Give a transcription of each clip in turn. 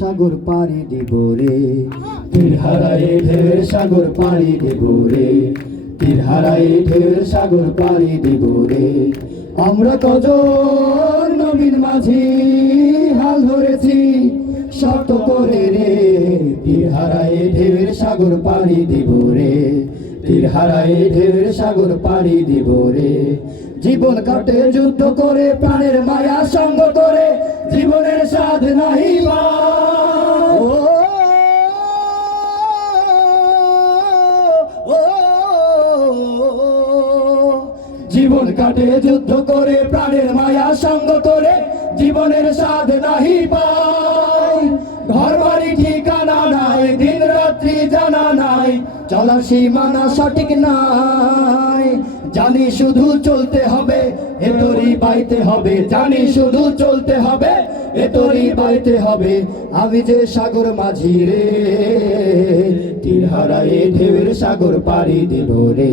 সাগর পাড়ি দিব রে, তীর হারায় ঢেউয়ের সাগর পাড়ি দিব রে, তীর হারায় ঢেউয়ের সাগর পাড়ি দিব রে। আমরা কজন নবীন মাঝি হাল ধরেছি শক্ত করে রে, তীর হারায় ঢেউয়ের সাগর পাড়ি দিব রে, তীর হারায় ঢেউয়ের সাগর পাড়ি দিব রে। জীবন কাটে যুদ্ধ করে, প্রাণের মায়া সঙ্গ করে, জীবনের স্বাদ নাহি পাই। জীবন কাটে যুদ্ধ করে, প্রাণের মায়া সঙ্গ করে, জীবনের স্বাদ নাহি পাই। ঘর বাড়ি ঠিকানা নাই, দিন রাত্রি জানা নাই, চলার সীমানা সঠিক নাই। জানি শুধু চলতে হবে, এ তোরই বাইতে হবে, জানি শুধু চলতে হবে, এ তোরই বাইতে হবে। আমি যে সাগর মাঝি রে, তীর হারায় ঢেউয়ের সাগর পাড়ি দিব রে,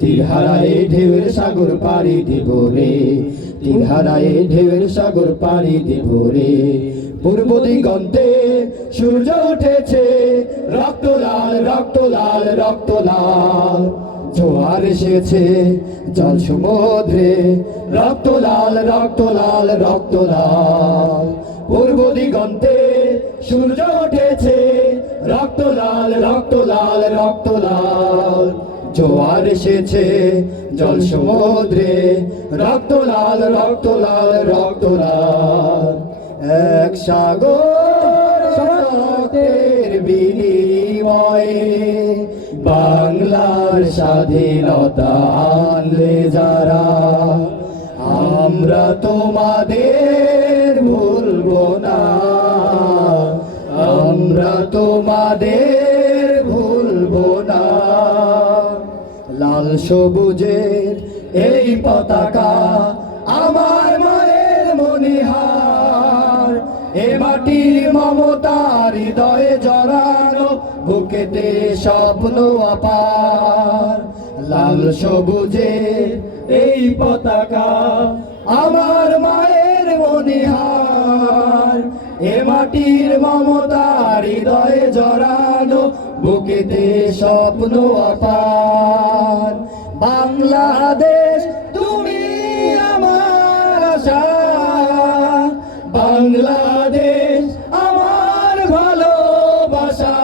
তীর হারায় ঢেউয়ের সাগর পাড়ি দিব রে, তীর হারায় ঢেউয়ের সাগর পাড়ি দিব রে। পূর্ব দিগন্তে সূর্য উঠেছে, রক্ত লাল রক্ত লাল রক্ত লাল, জোয়ার এসেছে জল সমুদ্রে, রক্ত লাল রক্ত লাল রক্ত লাল। পূর্ব দিগন্তে সূর্য উঠেছে, রক্ত লাল রক্ত লাল রক্ত লাল, জোয়ার এসেছে জল সমুদ্রে, রক্ত লাল রক্ত লাল রক্ত লাল। এক সাগর রক্তের বিনিময়ে বাংলার স্বাধীনতা আনলে যারা, আমরা তোমাদের ভুলবো না, আমরা তোমাদের ভুলবো না। লাল সবুজের এই পতাকা আমার মায়ের মনিহার, এ মাটির মমতার হৃদয়ে জড়ানো, বুকেতে স্বপ্ন আপার। লাল সবুজের এই পতাকা আমার মায়ের মনিহার, এ মাটির মমতার হৃদয়ে জড়ানো, বুকেতে স্বপ্ন আপার। বাংলাদেশ তুমি আমার আশা, বাংলাদেশ আমার ভালোবাসা,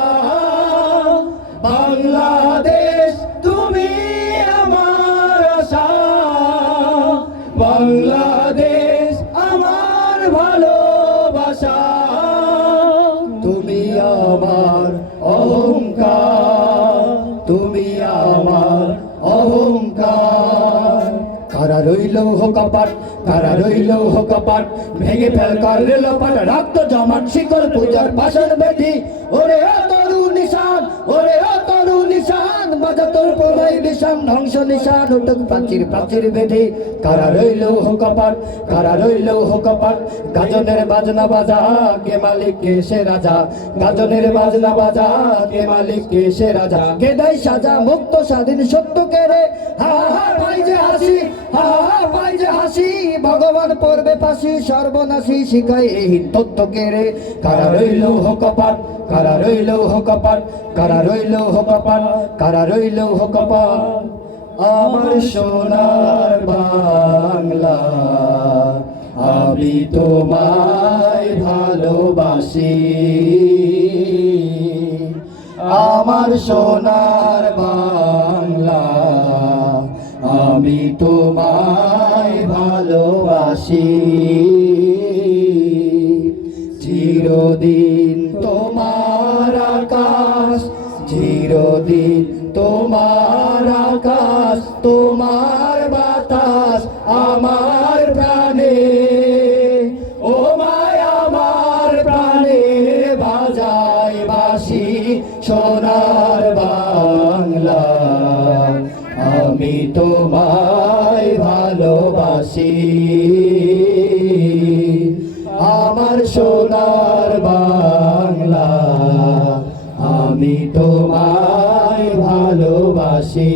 বাংলাদেশ তুমি আমার আশা, বাংলাদেশ আমার ভালোবাসা। তুমি আমার অহংকার, তুমি আমার অহংকার। কারা রইল হো কপাট, কারা রইল হো কপাট, ভেঙে ফেল কর রেলপাট, রক্ত জমাট শিকল পূজার পাষাণ বেদি। ওরে ও তরু নিশান, ওরে ও তরু নিশান, বাজা তোর প্রলয় নিশান, ধ্বংস নিশান, উঠুক প্রাচীর প্রাচীর বেদি। কারা রইল হো কপাট, কারা রইল হো কপাট, গাজনের বাজনা বাজা, কে মালিক কে সে রাজা, গাজনের বাজনা বাজা, কে মালিক কে সে রাজা। কে দেয় সাজা মুক্ত স্বাধীন সত্য কে রে, হা হা পাই যে হাসি, হা হা পাই যে হাসি, ভগবান পড়বে ফাঁসি, সর্বনাশী শিখায় এই তত্ত্ব কে রে। কারা রইল হো কপাট, কারা রইল হো কপাট, কারা রইল হো কপাট, কারা রইল হো কপাট। আমার সোনার বাংলা, আমি তোমায় ভালোবাসি, আমার সোনার বাংলা, আমি তোমায় ভালোবাসি। চিরদিন তোমার আকাশ, চিরদিন তোমার আকাশ, তোমার বাতাস আমার প্রাণে, ও মায় আমার প্রাণে বাজায় বাঁশি সোনার বাংলা, আমি তোমায় ভালোবাসি, আমার সোনার বাংলা, আমি তোমায় ভালোবাসি।